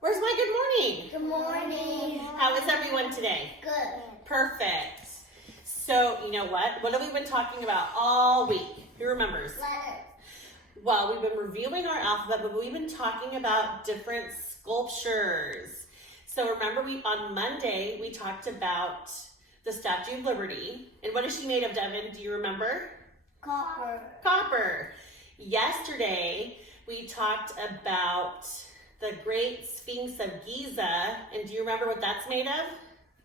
Where's my good morning? Good morning. How is everyone today? Good. Perfect. So, you know what? What have we been talking about all week? Who remembers? Letters. Well, we've been reviewing our alphabet, but we've been talking about different sculptures. So remember, on Monday, we talked about the Statue of Liberty. And what is she made of, Devin? Do you remember? Copper. Copper. Yesterday, we talked about the Great Sphinx of Giza. And do you remember what that's made of?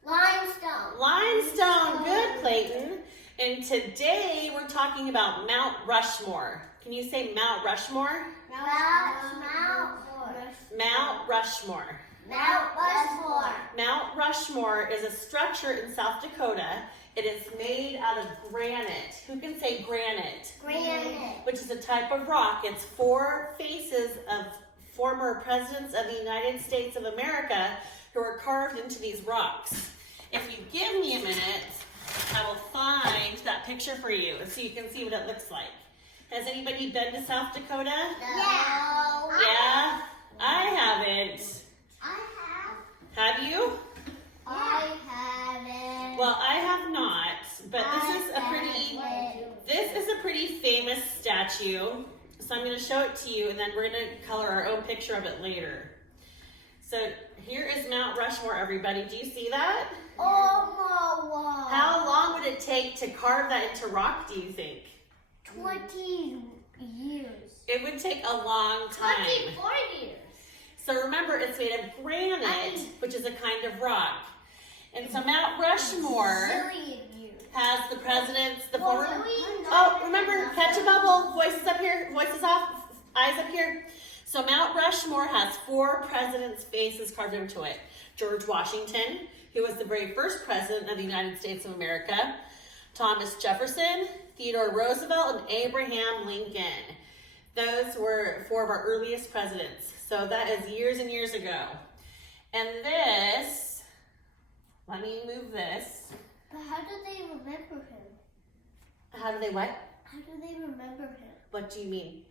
Limestone. Limestone. Good, Clayton. And today, we're talking about Mount Rushmore. Can you say Mount Rushmore? Mount Rushmore. Mount Rushmore. Mount Rushmore is a structure in South Dakota. It is made out of granite. Who can say granite? Granite. Which is a type of rock. It's 4 faces of former presidents of the United States of America who are carved into these rocks. If you give me a minute, I will find that picture for you so you can see what it looks like. Has anybody been to South Dakota? No. Yeah? I haven't. I have. Have you? I haven't. Well, I have not, but this is a pretty famous statue. So I'm going to show it to you, and then we're going to color our own picture of it later. So here is Mount Rushmore, everybody. Do you see that? Oh my God. How long would it take to carve that into rock, do you think? 20 years. It would take a long time. 24 years. So remember, it's made of granite, which is a kind of rock. And so Mount Rushmore Million years. has the presidents, the Well, former... we Oh, remember, catch a bubble, voices up here, voices off, eyes up here. So Mount Rushmore has 4 presidents' faces carved into it. George Washington, who was the very first president of the United States of America, Thomas Jefferson, Theodore Roosevelt, and Abraham Lincoln. Those were 4 of our earliest presidents. So that is years and years ago. And this, let me move this. But how do they remember him? How do they what? How do they remember him? What do you mean?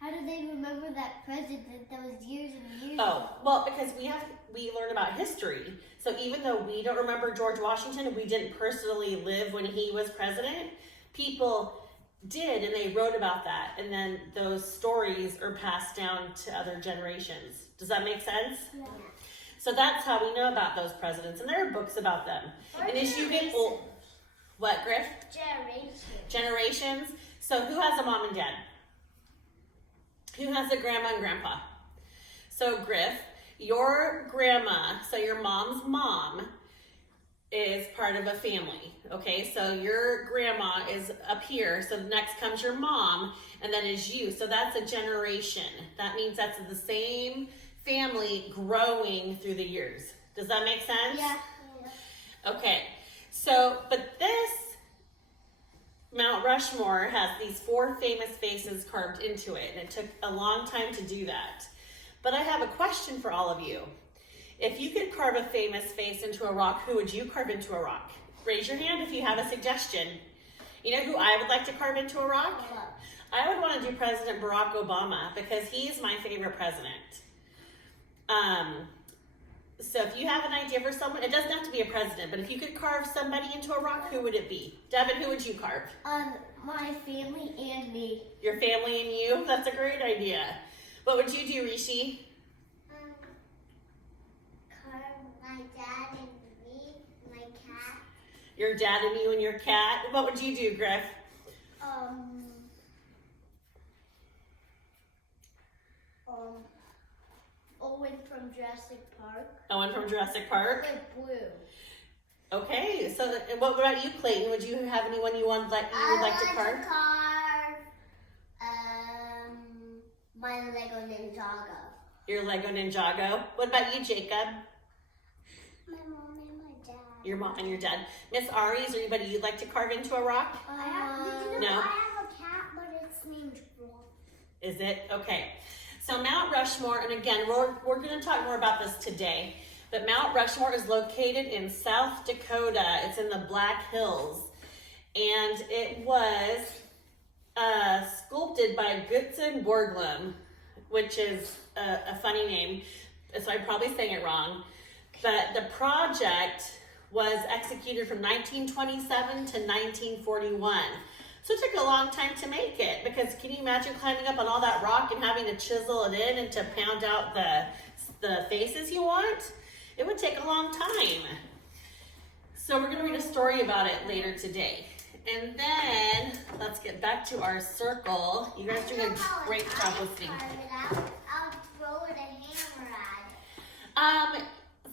How do they remember that president that was years and years Oh, ago? well, because we learn about history. So even though we don't remember George Washington, we didn't personally live when he was president, people did, and they wrote about that. And then those stories are passed down to other generations. Does that make sense? Yeah. So that's how we know about those presidents, and there are books about them. And as you get old, what, Griff? Generations. So who has a mom and dad? Who has a grandma and grandpa? So Griff, your grandma, so your mom's mom, is part of a family, okay? So your grandma is up here, so next comes your mom, and then is you. So that's a generation. That means that's the same family growing through the years. Does that make sense? Yeah. Okay, so, but this Mount Rushmore has these 4 famous faces carved into it, and it took a long time to do that. But I have a question for all of you. If you could carve a famous face into a rock, who would you carve into a rock? Raise your hand if you have a suggestion. You know who I would like to carve into a rock? I would want to do President Barack Obama because he's my favorite president. So if you have an idea for someone, it doesn't have to be a president, but if you could carve somebody into a rock, who would it be? Devin, who would you carve? My family and me. Your family and you? That's a great idea. What would you do, Rishi? Carve my dad and me, my cat. Your dad and you and your cat. What would you do, Griff? Owen from Jurassic Park. Owen from Jurassic Park. With blue. Okay, so and what about you, Clayton? Would you have anyone you would like to carve? My Lego Ninjago. Your Lego Ninjago. What about you, Jacob? My mom and my dad. Your mom and your dad. Miss Ari, is there anybody you'd like to carve into a rock? No. No? I have a cat, but it's named Wolf. Is it? Okay. So Mount Rushmore, and again, we're going to talk more about this today, but Mount Rushmore is located in South Dakota. It's in the Black Hills, and it was sculpted by Gutzon Borglum, which is a funny name. so I'm probably saying it wrong, but the project was executed from 1927 to 1941. So it took a long time to make it, because can you imagine climbing up on all that rock and having to chisel it in and to pound out the faces you want? It would take a long time. So we're gonna read a story about it later today. And then let's get back to our circle. You guys are doing a great job listening. I'll throw a hammer at it.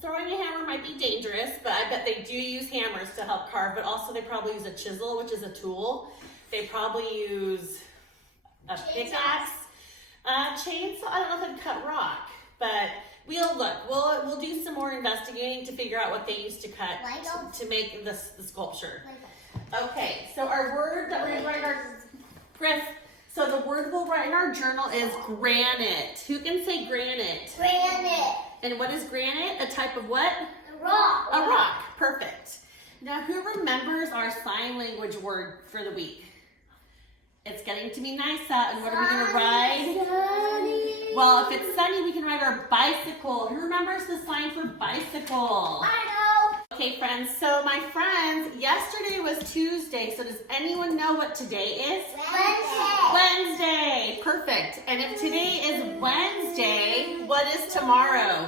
Throwing a hammer might be dangerous, but I bet they do use hammers to help carve, but also they probably use a chisel, which is a tool. They probably use a pickaxe. Chainsaw, I don't know if it'd cut rock, but we'll look. We'll do some more investigating to figure out what they used to cut to make the sculpture. Okay, so our word that we're going to write our, Griff, so the word we'll write in our journal is granite. Who can say granite? Granite. And what is granite? A type of what? A rock. A rock. Perfect. Now, who remembers our sign language word for the week? It's getting to be nice out, and what are we going to write? Sunny. Well, if it's sunny, we can write our bicycle. Who remembers the sign for bicycle? I know. Okay, friends. So, my friends, yesterday was Tuesday. So, does anyone know what today is? Wednesday. Wednesday. Perfect. And if today is Wednesday, what is tomorrow?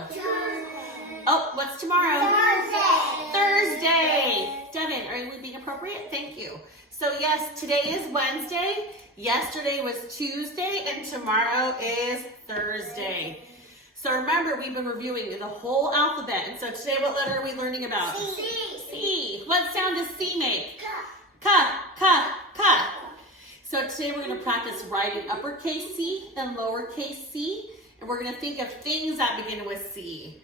Oh, what's tomorrow? Thursday. Devin, are you being appropriate? Thank you. So yes, today is Wednesday, yesterday was Tuesday, and tomorrow is Thursday. So remember, we've been reviewing the whole alphabet. And so today, what letter are we learning about? C. C. What sound does C make? Ka, ka, ka. So today we're going to practice writing uppercase C and lowercase c. And we're going to think of things that begin with C.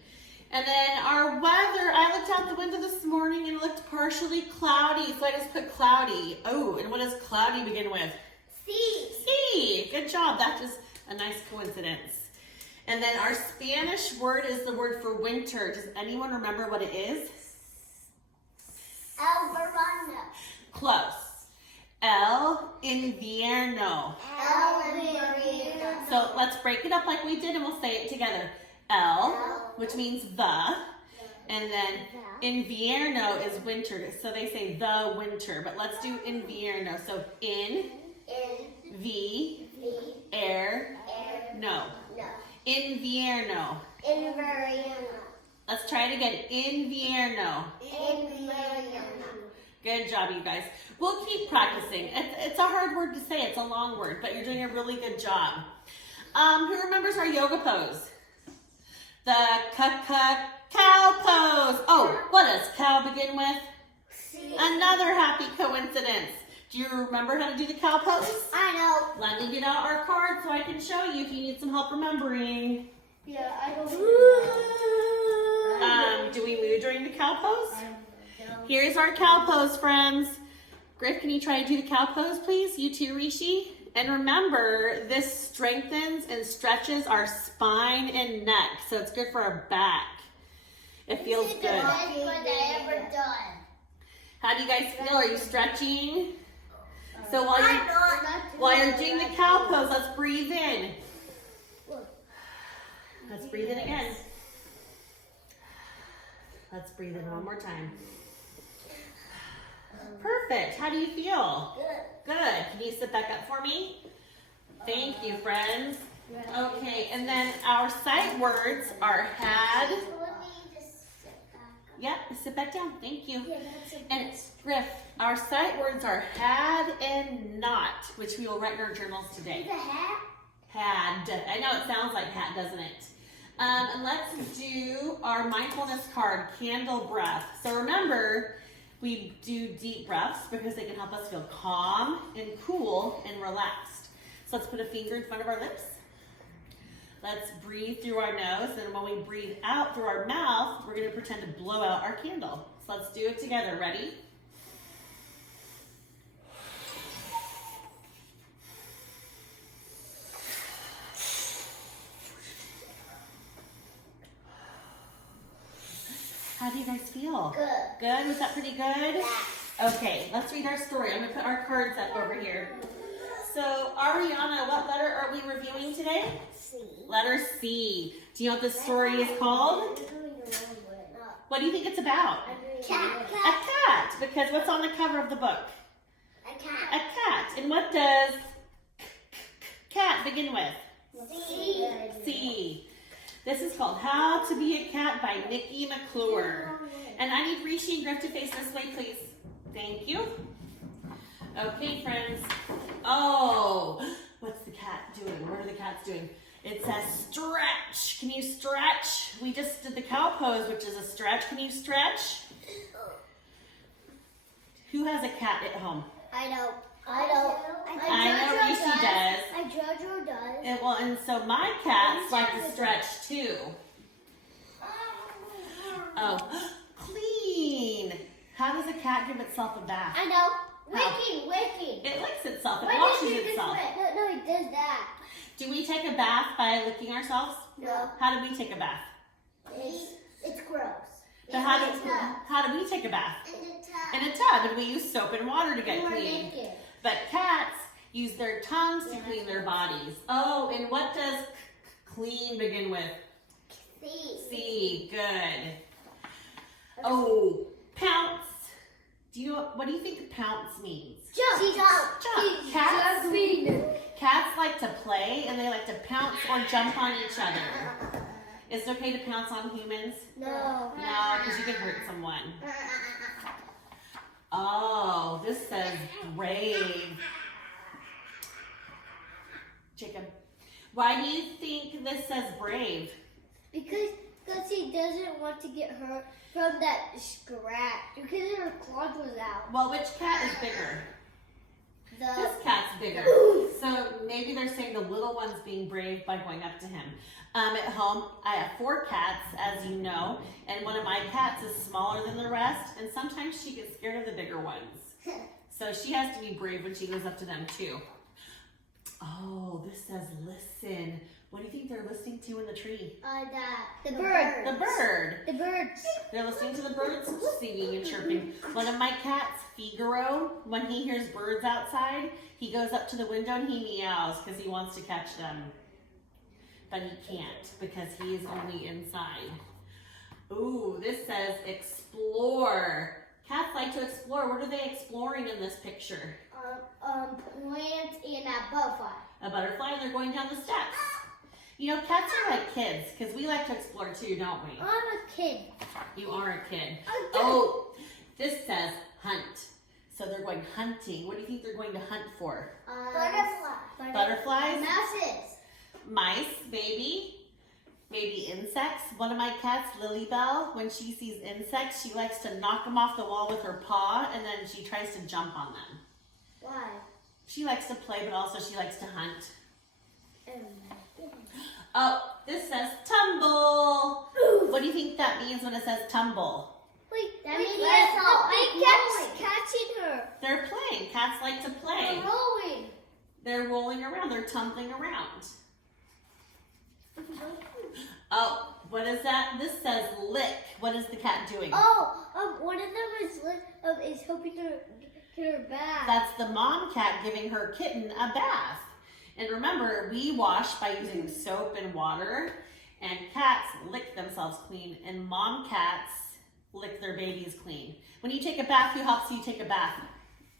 And then our weather, I looked out the window this morning and it looked partially cloudy, so I just put cloudy. Oh, and what does cloudy begin with? C. C. Good job. That's just a nice coincidence. And then our Spanish word is the word for winter. Does anyone remember what it is? El verano. Close. El invierno. El verano. So let's break it up like we did and we'll say it together. El, which means the, and then invierno is winter. So they say the winter, but let's do invierno. So in, V, air, no. Invierno. Invierno. Let's try it again. Invierno. Invierno. Good job, you guys. We'll keep practicing. It's a hard word to say. It's a long word, but you're doing a really good job. Who remembers our yoga pose? The cow pose. Oh, what does cow begin with? C. Another happy coincidence. Do you remember how to do the cow pose? I know. Let me get out our card so I can show you if you need some help remembering. Yeah, I don't know. Do we move during the cow pose? Here's our cow pose, friends. Griff, can you try to do the cow pose, please? You too, Rishi. And remember, this strengthens and stretches our spine and neck, so it's good for our back. It feels good. This is the best one I ever done. How do you guys feel? Are you stretching? So while I'm you're doing the cow pose, let's breathe in. Let's breathe in again. Let's breathe in one more time. Perfect. How do you feel? Good. Good. Can you sit back up for me? Thank you, friends. Okay, and then our sight words are had. Let me just sit back up. Yep, sit back down. Thank you. Yeah, that's a And Griff, our sight words are had and not, which we will write in our journals today. the hat. Had. I know it sounds like hat, doesn't it? And let's do our mindfulness card, candle breath. So remember, we do deep breaths because they can help us feel calm and cool and relaxed. So let's put a finger in front of our lips. Let's breathe through our nose, and when we breathe out through our mouth, we're going to pretend to blow out our candle. So let's do it together. Ready? How do you guys feel? Good. Good? Was that pretty good? Yeah. Okay, let's read our story. I'm going to put our cards up over here. So, Ariana, what letter are we reviewing today? C. Letter C. Do you know what this story is called? What do you think it's about? Cat. A cat. Because what's on the cover of the book? A cat. A cat. And what does cat begin with? C. C. This is called How to Be a Cat by Nikki McClure. And I need Rishi and Griff to face this way, please. Thank you. Okay, friends. Oh, what's the cat doing? What are the cats doing? It says stretch. Can you stretch? We just did the cow pose, which is a stretch. Can you stretch? Who has a cat at home? I know. Rishi does. And Jojo does. And so my cats like to stretch too. Oh, clean. How does a cat give itself a bath? I know. Wicking. It licks itself. It washes itself. No, it does that. Do we take a bath by licking ourselves? No. How do we take a bath? It's gross. But how do we take a bath? In a tub. And we use soap and water to get clean. But cats use their tongues to clean their bodies. Oh, and what does clean begin with? C. Good. Oh, pounce. What do you think pounce means? Jump. Cats like to play and they like to pounce or jump on each other. Is it okay to pounce on humans? No. No, because you can hurt someone. Oh, this says brave. Jacob, why do you think this says brave? Because he doesn't want to get hurt from that scratch. Because her claws was out. Well, which cat is bigger? This cat's bigger. So maybe they're saying the little one's being brave by going up to him. At home, I have 4 cats, as you know, and one of my cats is smaller than the rest, and sometimes she gets scared of the bigger ones. So she has to be brave when she goes up to them too. Oh, this says listen. What do you think they're listening to in the tree? The bird. The bird. The birds. They're listening to the birds singing and chirping. One of my cats, Figaro, when he hears birds outside, he goes up to the window and he meows because he wants to catch them. But he can't because he is only inside. Ooh, this says explore. Cats like to explore. What are they exploring in this picture? Plants and a butterfly. A butterfly, and they're going down the steps. You know, cats are like kids because we like to explore too, don't we? I'm a kid. You are a kid. Oh, this says hunt. So they're going hunting. What do you think they're going to hunt for? Butterflies. Butterflies? Mouses. Mice, maybe insects. One of my cats, Lilybell, when she sees insects, she likes to knock them off the wall with her paw, and then she tries to jump on them. Why? She likes to play, but also she likes to hunt. Oh, this says tumble. What do you think that means when it says tumble? Wait, that means the big cat's catching her. They're playing. Cats like to play. They're rolling. They're rolling around. They're tumbling around. Oh, what is that? This says lick. What is the cat doing? One of them is hoping to get her bath. That's the mom cat giving her kitten a bath. And remember, we wash by using soap and water, and cats lick themselves clean, and mom cats lick their babies clean. When you take a bath, who helps you take a bath?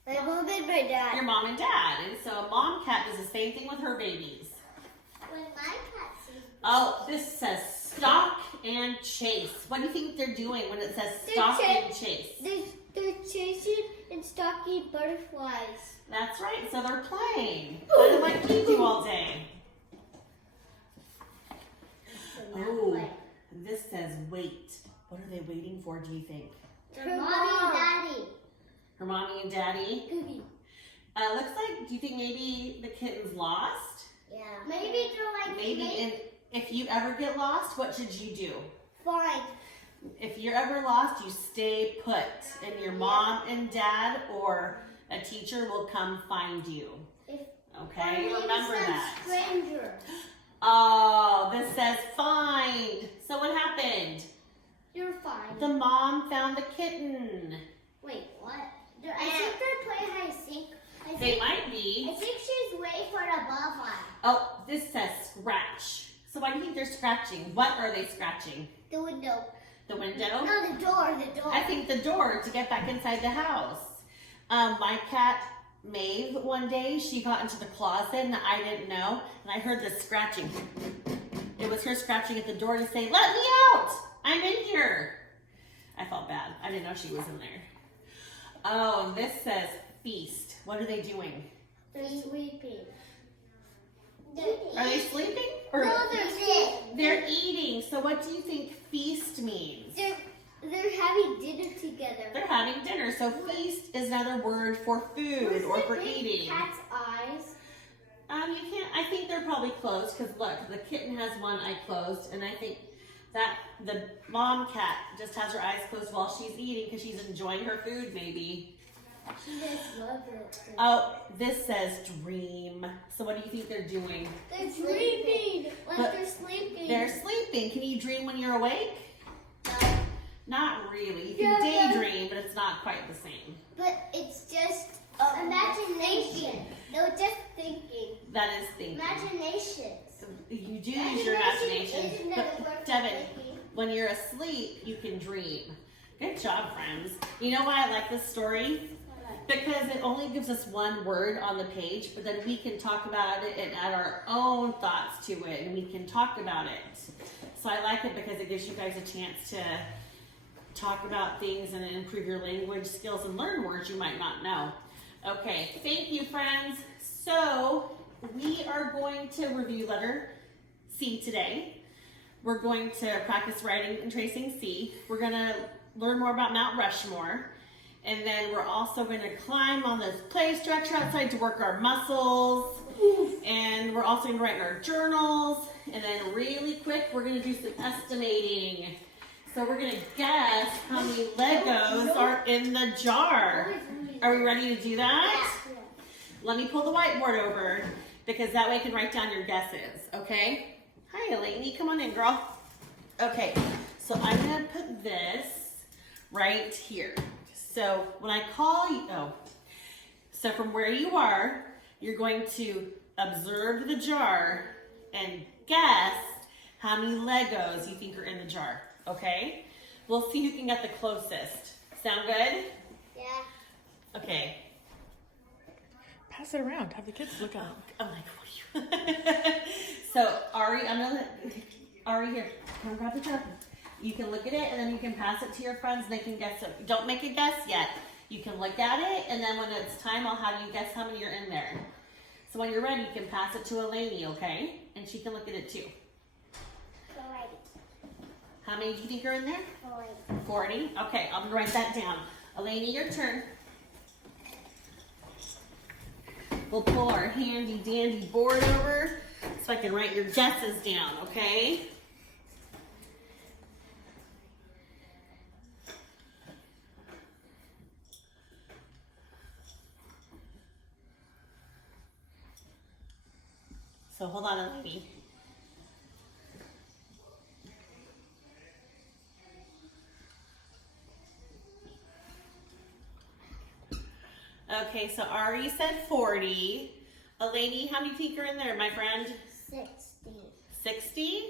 My mom and my dad. Your mom and dad. And so a mom cat does the same thing with her babies. When my cat sees Oh, this says stalk and chase. What do you think they're doing when it says stalk and chase? They're chasing and stalking butterflies. That's right, so they're playing. What do we do all day? Oh, this says wait. What are they waiting for, do you think? Her mommy and daddy. Her mommy and daddy? Cookie. Looks like, do you think maybe the kitten's lost? Yeah. Maybe they're like... Maybe, and if you ever get lost, what should you do? Fine. If you're ever lost, you stay put, and your mom and dad or a teacher will come find you. Okay, remember that. Stranger. Oh, this says find. So what happened? You're fine. The mom found the kitten. Wait, what? I think they're playing hide and seek. They might be. I think she's waiting for the butterfly. Oh, this says scratch. So why do you think they're scratching? What are they scratching? The window. The window? No, the door. I think the door to get back inside the house. My cat, Maeve, one day, she got into the closet and I didn't know, and I heard this scratching. It was her scratching at the door to say, "Let me out! I'm in here." I felt bad. I didn't know she was in there. Oh, and this says feast. What are they doing? They're sleeping. Are they sleeping? Or No, they're eating. they're eating. So what do you think feast means? They're having dinner together. They're having dinner. So feast is another word for food or for eating. Cat's eyes. You can't. I think they're probably closed because look, the kitten has one eye closed, and I think that the mom cat just has her eyes closed while she's eating because she's enjoying her food, maybe. She just loves it. Oh, this says dream. So what do you think they're doing? They're sleeping. They're sleeping. They're sleeping. Can you dream when you're awake? No. Not really. You can daydream, but it's not quite the same. But it's just imagination. No, just thinking. That is thinking. Imagination. You do use your imagination. But Devin, thinking. when you're asleep, you can dream. Good job, friends. You know why I like this story? Because it only gives us one word on the page, but then we can talk about it and add our own thoughts to it, and we can talk about it. So I like it because it gives you guys a chance to talk about things and improve your language skills and learn words you might not know. Okay, thank you, friends. So we are going to review letter C today. We're going to practice writing and tracing C. We're going to learn more about Mount Rushmore. And then we're also going to climb on this play structure outside to work our muscles. And we're also going to write in our journals. And then really quick, we're going to do some estimating. So we're going to guess how many Legos are in the jar. Are we ready to do that? Yeah. Let me pull the whiteboard over because that way I can write down your guesses, okay? Hi, Eleni. Come on in, girl. Okay, so I'm going to put this right here. So when I call you, so from where you are, you're going to observe the jar and guess how many Legos you think are in the jar, okay? We'll see who can get the closest. Sound good? Yeah. Okay. Pass it around. Have the kids look at it. I'm like, what are you? So Ari, Ari here, come grab the jar. You can look at it and then you can pass it to your friends and they can guess it. Don't make a guess yet. You can look at it and then when it's time, I'll have you guess how many are in there. So when you're ready, you can pass it to Eleni, okay? And she can look at it too. 40. How many do you think are in there? 40. 40. Okay, I'm gonna write that down. Eleni, your turn. We'll pull our handy dandy board over so I can write your guesses down, okay? So hold on, Eleni. Okay, so Ari said 40. Eleni, how many think are in there, my friend? 60. 60?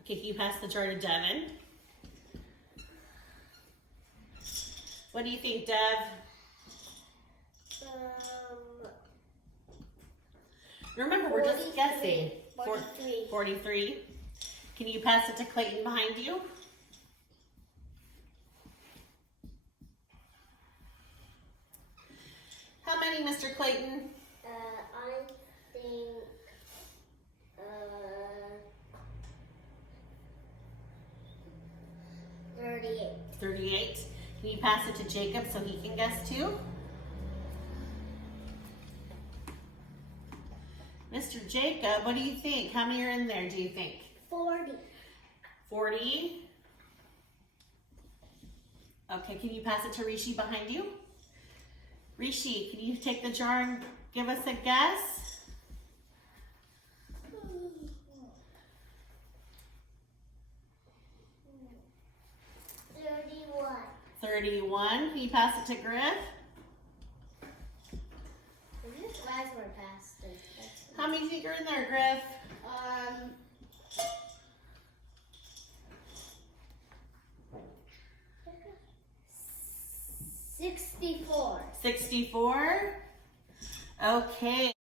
Okay, can you pass the jar to Devin? What do you think, Dev? Remember, we're just guessing. 43. 43. Can you pass it to Clayton behind you? How many, Mr. Clayton? I think 38. 38. Can you pass it to Jacob so he can guess too? Mr. Jacob, what do you think? How many are in there, do you think? 40. 40. Okay, can you pass it to Rishi behind you? Rishi, can you take the jar and give us a guess? 31. 31. Can you pass it to Griff? This last one passed. How many think are in there, Griff? $64. 64. Okay.